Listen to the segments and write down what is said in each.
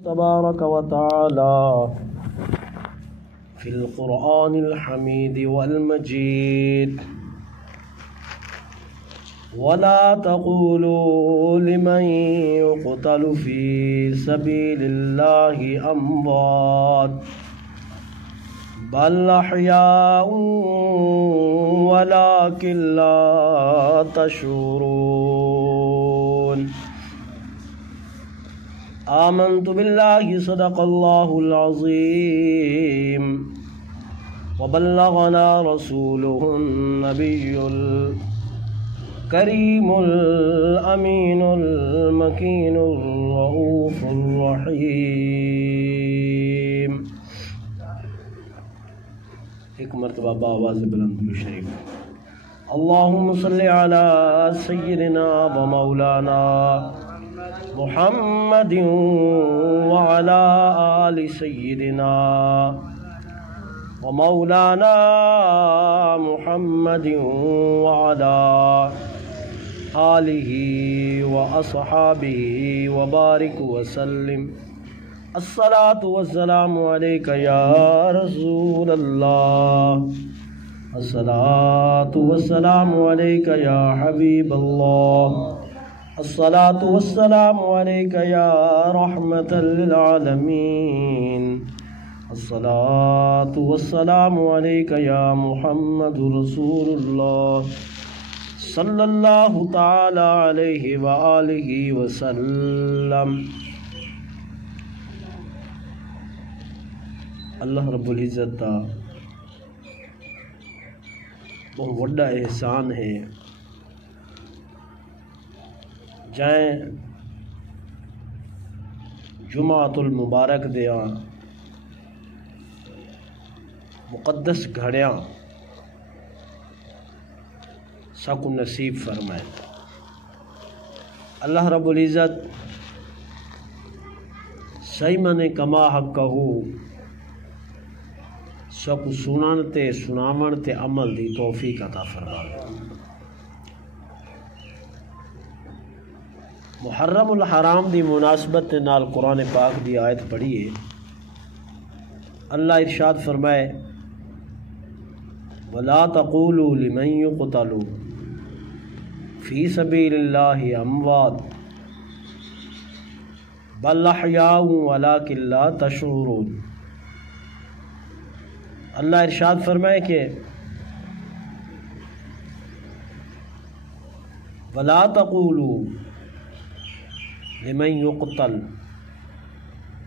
تبارك وتعالى في القرآن الحميد والمجيد ولا تقولوا لمن يقتل في سبيل الله أموات بل أحياء ولكن لا تشعرون آمنت بالله صدق الله العظيم وبلغنا رسوله النبي الكريم الأمين المكين الرؤوف الرحيم. ایک مرتبہ بآواز بلند شریف اللهم صل على سيدنا ومولانا محمد وعلى آل سيدنا ومولانا محمد وعلى آله وأصحابه وبارك وسلم. الصلاة والسلام عليك يا رسول الله، الصلاة والسلام عليك يا حبيب الله، الصلاة والسلام عليك يا رحمة للعالمين، الصلاة والسلام عليك يا محمد رسول الله صلى الله تعالى عليه وآله وسلم. اللہ رب العزت کا بہت بڑا احسان ہے جائیں جمعۃ المبارک دیاں مقدس گھڑیاں سکو نصیب فرمائے. اللہ رب العزت صحیح من کما حق کہو سکو سنن تے سناون تے عمل دی توفیق عطا فرمائے. محرم الحرام دی مناسبت نال قرآن پاک دی آیت پڑھیے. اللہ ارشاد فرمائے وَلَا تَقُولُوا لِمَنْ يُقْتَلُ فِي سَبِيلِ اللَّهِ أَمْوَاتٌ بَلْ أَحْيَاءٌ وَلَكِنْ لَا تَشْعُرُونَ. اللہ ارشاد فرمائے کہ وَلَا تَقُولُوا لمن يقتل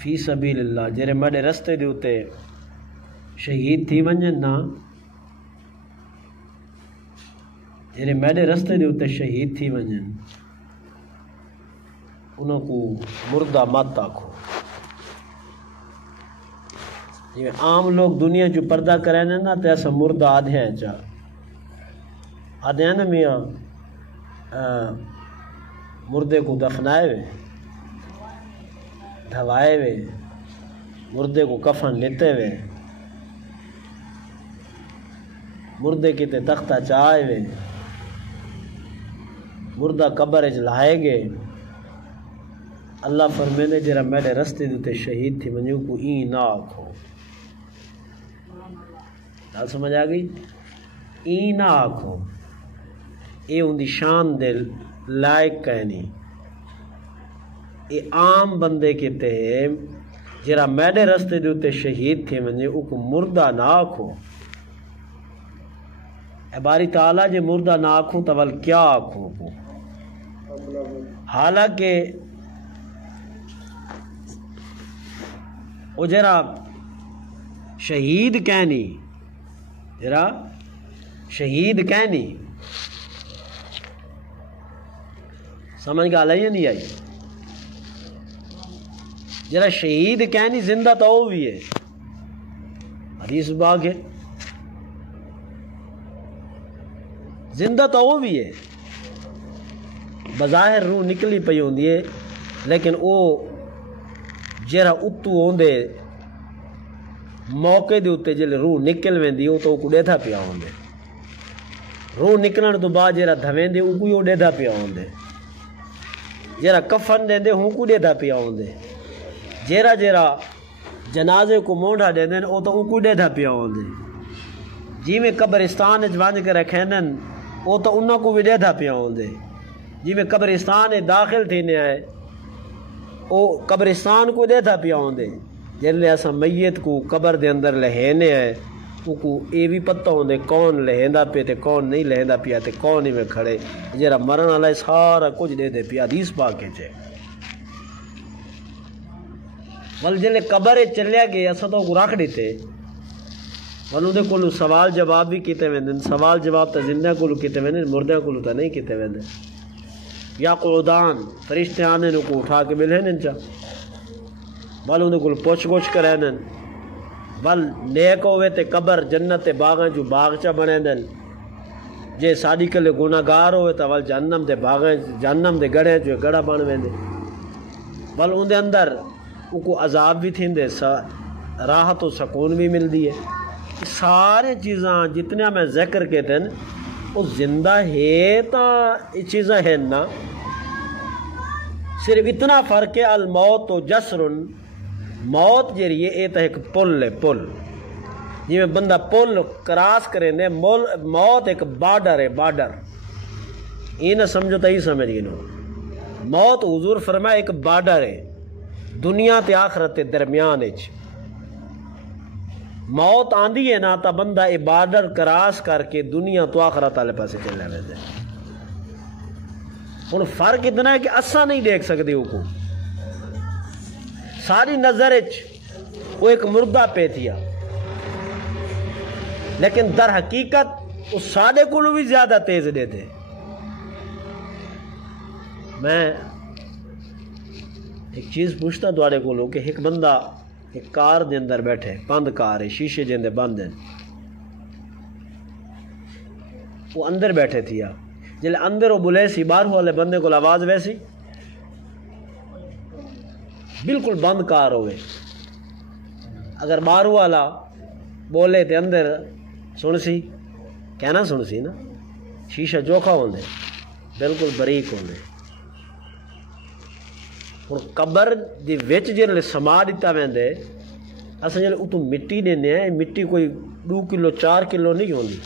فی سبیل اللہ جرے مڈے رستے دے اتے شہید تھی ونجن نا، جرے میڈے رستے دے اتے شہید تھی ونجن انہوں کو مردہ مت آکھو. یہ عام لوگ دنیا جو پردہ کریں نا تو ایسا مردہ آدھے ہیں چاہ آدھے ہیں نا میاں مردے کو دفنائے ہوئے دھوائے ہوئے مردے کو کفن لیتے ہوئے مردے کی تے تختہ چاہے ہوئے مردہ قبر لائے گئے. اللہ فرمینے جرا میرے رستے دوتے شہید تھی منجو کو این نہ آکھو. دال سمجھ آ گئی؟ این نہ آکھو اے ان دی شان دل لائق کہنی. یہ عام بندے کہتے ہیں جرا میڈے رستے دوتے شہید تھے منجے او کو مردہ نہ آکھو. اے باری تعالیٰ جے مردہ نہ آکھو تول کیا آکھو کو. حالانکہ او جرا شہید کہنی جرا شہید کہنی سمجھ گا آئی نہیں آئی. جرا شہید کہنی زندہ تو وہ بھی ہے حدیث باغ ہے زندہ تو وہ بھی ہے بظاہر روح نکلی پئی ہوندی ہے لیکن وہ جرا اتو ہوندے موقع دے اتے جلے روح نکل ویندی وہ تو ڈیدھا پیا ہوندے. روح نکلن تو بعد جرا دھویندے وہ کوئی ڈیدھا پیا ہوندے. جرا کفن دے دے ہوں کو ڈیدھا پیا ہوندے. جیرا جیرا جنازے کو مونڈا دے دین او تو ان کو ڈیدھا پیا ہوندے جی میں قبرستان ون کے رکھینن او تو انہوں کو بھی ڈیدھا پیا ہوندے جی میں قبرستان داخل تھینے آئے او قبرستان کو ڈیدھا پیا ہوندے جلے ایسا میت کو قبر دے اندر لہینے آئے ان کو یہ بھی پتہ ہوندے کون لہیندا پہ تے کون نہیں لہیندا پیا تے کون ہی میں کھڑے جیرا مرن والا سارا کچھ دے دے پیا حدیث پاک کے چے ول جلے قبر چلیا گئے ایسا تو کو رکھ دیتے ول دے کولو سوال جواب بھی کیتے ویندن سوال جواب تا زندہ کولو کیتے ویندن مردہ کولو تا نہیں کیتے ویندن یا قعودان فرشتے آنے نو کو اٹھا کے ملہنن چا ول ان کو پوچھ گوچھ کرینن ول نیک ہوئے تے قبر جنت باغاں جو باغچہ بنیندن جے ساڈی کلے گناہگار ہوئے تا ول جہنم دے باغاں جہنم دے گڑھے جو گڑھا بن ویندے ول ان دے اندر ان کو عذاب بھی تھیندے راحت و سکون بھی ملدی ہے سارے چیزاں جتنے میں ذکر کہتے ہیں وہ زندہ ہے تا یہ چیزاں ہیں نا صرف اتنا فرق ہے الموت و جسر موت جریے اے تا ایک پل ہے پل جی میں بندہ پل کراس کریں دے موت ایک بارڈر ہے بارڈر یہ نہ سمجھو تا ہی سمجھ گئے موت حضور فرمائے ایک بارڈر ہے دنیا تے آخرت تے درمیان اچ موت آندھی ہے نا تا بندہ اے بارڈر کراس کر کے دنیا تو آخرت والے پاسے چلے ویندے ہن فرق اتنا ہے کہ اساں نہیں دیکھ سکتے وہ کو ساری نظر اچ وہ ایک مردہ پہ تھیا لیکن در حقیقت اس سادے کو بھی زیادہ تیز دے دے میں ایک چیز پوچھتا دوارے کو لو کہ ایک بندہ ایک کار دے اندر بیٹھے بند کار ہے شیشے جندے بند ہیں وہ اندر بیٹھے تھیا جلے اندر وہ بلے سی باہر والے بندے کو آواز ویسی بالکل بند کار ہوئے اگر باہر والا بولے تے اندر سن سی کہنا سن سی نا شیشہ چوکھا ہوندے بالکل بریک ہوندے ہن قبر دی وچ جلے سما دیتا ویندے اساں جلے اتوں مٹی دینے ہیں مٹی کوئی 2 کلو 4 کلو نہیں ہوندی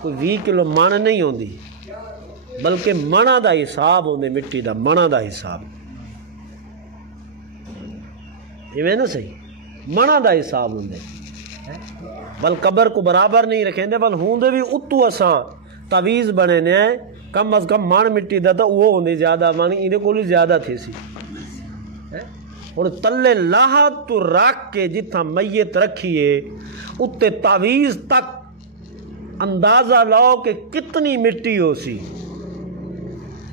کوئی 20 کلو من نہیں ہوندی بلکہ منا دا حساب ہوندے مٹی دا منا دا حساب یہ نا صحیح منا دا حساب ہوندے بل قبر کو برابر نہیں رکھیں دے بل ہوندے بھی اتو اساں تعویز بنے نے کم از کم من مٹی دا وہ ہوندی زیادہ من اینے کو زیادہ تھی سی اور تلے لاہ تو رکھ کے جتھا میت رکھیے اتے تعویز تک اندازہ لاؤ کہ کتنی مٹی ہو سی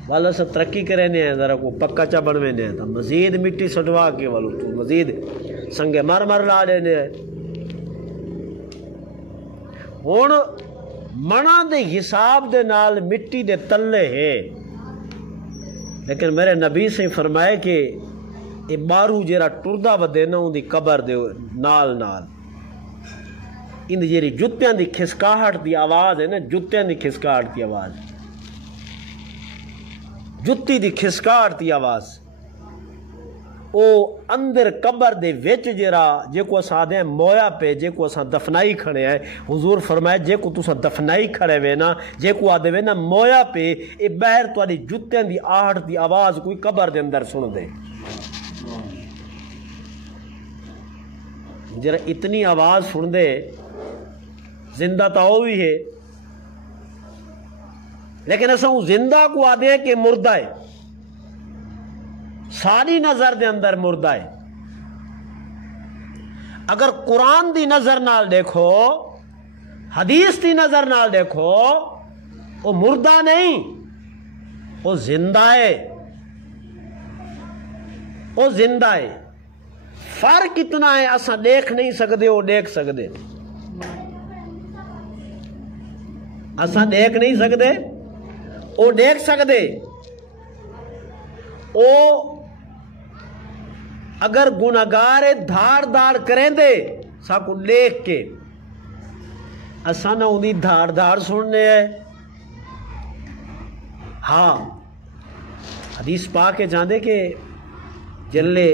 والا سب ترقی کرے نے ذرا کو پکا چا بنوے نے تو مزید مٹی سٹوا کے والو تو مزید سنگے مر لا دینے ہن منا دے حساب دے نال مٹی دے تلے ہے لیکن میرے نبی سے فرمائے کہ اے بارو جیرا ٹردا ودے نا اون دی قبر دے نال نال ان جیری جتیاں دی کھسکاہٹ دی آواز ہے نا جتیاں دی کھسکاہٹ دی آواز جتی دی کھسکاہٹ دی آواز او اندر قبر دے وچ جیرا جے کو اساں دے مویا پہ جے کو اساں دفنائی کھڑے ہیں حضور فرمائے جے کو تساں دفنائی کھڑے وے نا جے کو آدے وے نا مویا پہ اے بہر تواڈی جتیاں دی آہٹ دی آواز کوئی قبر دے اندر سن دے جرا اتنی آواز سن دے زندہ تو ہوئی ہے لیکن ایسا وہ زندہ کو آدھے ہیں کہ مردہ ہے ساری نظر دے اندر مردہ ہے اگر قرآن دی نظر نال دیکھو حدیث دی نظر نال دیکھو وہ مردہ نہیں وہ زندہ ہے وہ زندہ ہے فرق اتنا ہے اساں دیکھ نہیں سکتے وہ دیکھ سکتے اساں دیکھ نہیں سکتے وہ دیکھ سکتے او اگر گناہگار دھاڑ دھاڑ کریں دے ساکو دیکھ کے اساں نہ اندی دھاڑ دھاڑ سننے ہے ہاں حدیث پاک کے جاندے کہ جلے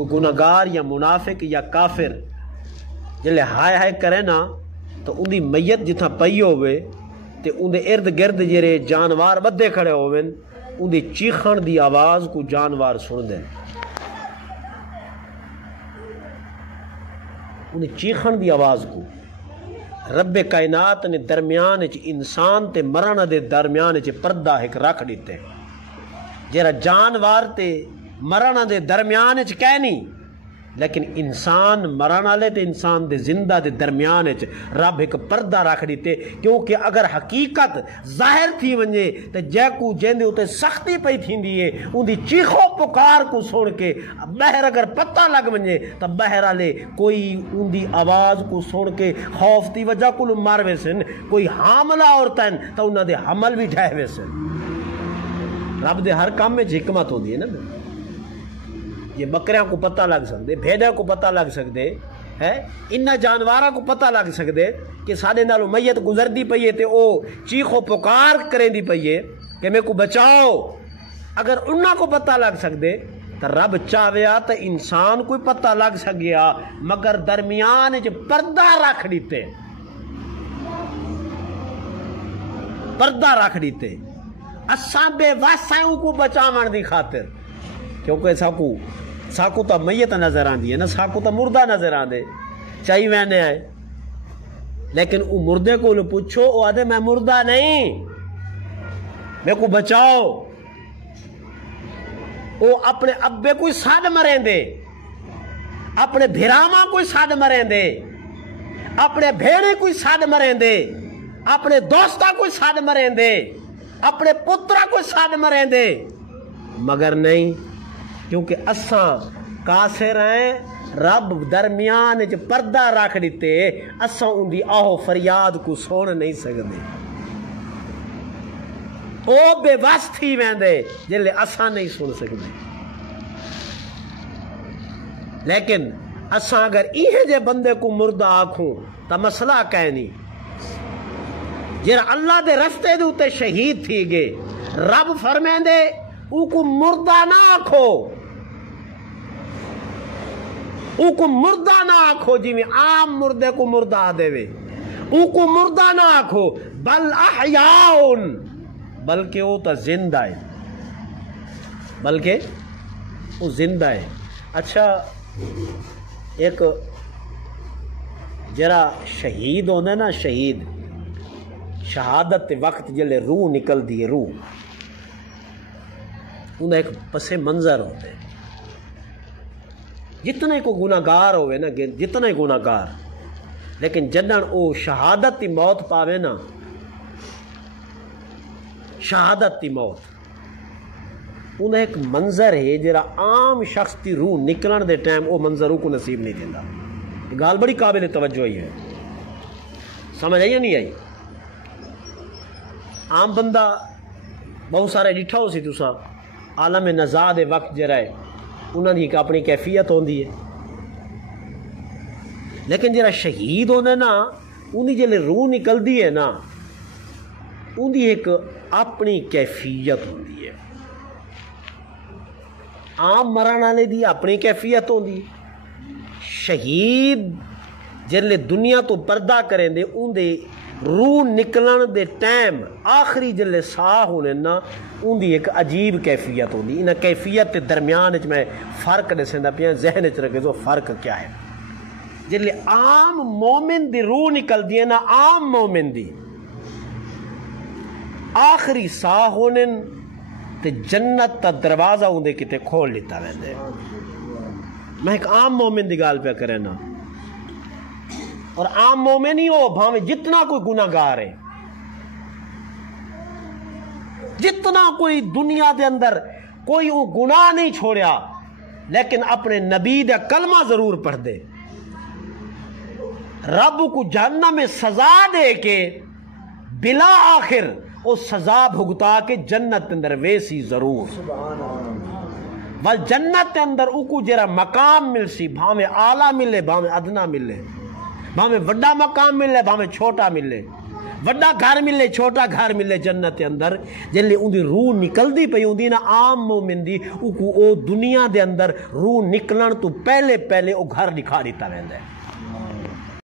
کوئی گناہگار یا منافق یا کافر جلے ہائے ہائے کرے نا تو ان دی میت جتھا پئی ہوئے تے ان دے ارد گرد جڑے جانوار بدے کھڑے ہوئے ان دی چیخن دی آواز کو جانوار سن دے، ان دی چیخن دی آواز کو رب کائنات نے درمیان انسان تے مرن دے درمیان پردہ ایک رکھ دیتے جرا جانوار تے مرن دے درمیان کہہ نہیں، لیکن انسان مرن والے تے انسان دے زندہ دے درمیان رب ایک پردہ رکھ دیتے، کیونکہ اگر حقیقت ظاہر تھی ونجے تے جے کو جیندے ہوتے سختی پئی تھیندی ہے ان دی چیخو پکار کو سن کے بہر اگر پتہ لگ ونجے تو بہر والے کوئی ان دی آواز کو سن کے خوف دی وجہ کو مار ویسن، کوئی حاملہ عورتیں تو انہاں دے حمل بھی ڈھہ ویسن۔ رب دے ہر کام میں حکمت ہوندی ہے نا، یہ بکریاں کو پتہ لگ سکتے، بھیڑیاں کو پتہ لگ سکتے ہے، انہاں جانواراں کو پتہ لگ سکتے کہ ساڈے نالوں میت گزردی پئی ہے تے او چیخو پکار کریں دی پئی ہے کہ میں کو بچاؤ، اگر انہاں کو پتہ لگ سکتے تو رب چاہیا تو انسان کوئی پتہ لگ سکیا، مگر درمیان پردہ رکھ دیتے، پردہ رکھ دیتے اساں بے واسائیں کو بچاون دی خاطر، کیونکہ ساکو تو میت نظر آندی ہے نا، ساکو تو مردہ نظر آندے چاہی وینے آئے، لیکن او مردے کو پوچھو او آدھے میں مردہ نہیں، میں کو بچاؤ، او اپنے ابے کوئی ساڈ مریں دے، اپنے بھراواں کوئی ساڈ مریں دے، اپنے بھیڑے کوئی ساڈ مریں دے، اپنے دوستہ کوئی ساڈ مریں دے، اپنے پترہ کوئی ساڈ مریں دے، مگر نہیں، کیونکہ اساں کافر ہیں، رب درمیان پردہ رکھ دیتے، اساں ان دی آہو فریاد کو سن نہیں سکتے، او بے بس تھی ویندے جلے اساں نہیں سن سکتے، لیکن اساں اگر یہ جے بندے کو مردہ آکھوں تا مسئلہ کہہ نہیں، جرا اللہ دے رستے دے اتے شہید تھی گے، رب فرمین دے او کو مردہ نہ آکھو، او کو مردہ نہ آکھو جی میں عام مردے کو مردہ آدھے وے، او کو مردہ نہ آکھو بل احیاؤن، بلکہ وہ تا زندہ ہے، بلکہ وہ زندہ ہے۔ اچھا ایک جرا شہید ہونے نا، شہید شہادت وقت جلے روح نکل دی، روح انہیں ایک پس منظر ہوتے ہیں، جتنا ہی کو گناہگار ہوئے نا، جتنا ہی گناہگار، لیکن جنن او شہادت تی موت پاوے نا، شہادت تی موت انہیں ایک منظر ہے جرا عام شخص تی روح نکلن دے ٹائم او منظر کو نصیب نہیں دیتا، گال بڑی قابل توجہ ہی ہے، سمجھ آئی یا نہیں آئی؟ عام بندہ بہت سارے ڈٹھا ہو سی تسا عالم نزا دے وقت جرا ہے انہوں نے ایک اپنی کیفیت ہوندی ہے، لیکن جرا شہید ہونے نا انہی جلے روح نکل دی ہے نا انہی ایک اپنی کیفیت ہوندی ہے، عام مرن والے دی اپنی کیفیت ہوندی، شہید جلے دنیا تو پردہ کریں دے ان دے روح نکلن دے ٹائم آخری جلے ساہ ہونے نا ان دی ایک عجیب کیفیت ہوندی، انہاں کیفیت کے درمیان میں فرق دسیندا پیا، ذہن چ رکھے تو فرق کیا ہے۔ جلے عام مومن دی روح نکل دی ہے نا، عام مومن دی آخری ساہ ہونے تے جنت تا دروازہ ہوندے کتے کھول لیتا ویندے، میں ایک عام مومن دی گال پہ کرے نا، اور عام مومن ہی ہو بھاویں جتنا کوئی گناہگار ہے، جتنا کوئی دنیا دے اندر کوئی وہ گناہ نہیں چھوڑیا، لیکن اپنے نبی دا کلمہ ضرور پڑھ دے، رب کو جہنم میں سزا دے کے بلا آخر وہ سزا بھگتا کے جنت اندر ویسی ضرور، بل جنت اندر اوکو جرا مقام مل سی، بھاویں اعلیٰ ملے بھاویں ادنا ملے، بھاویں وڈا مقام ملے بھاویں چھوٹا ملے، وڈا گھر ملے چھوٹا گھر ملے جنت کے اندر جلے ان دی روح نکل دی پئی ہوندی نا عام مومن دی او دنیا دے اندر روح نکلن تو پہلے او گھر دکھا دیتا ویندا ہے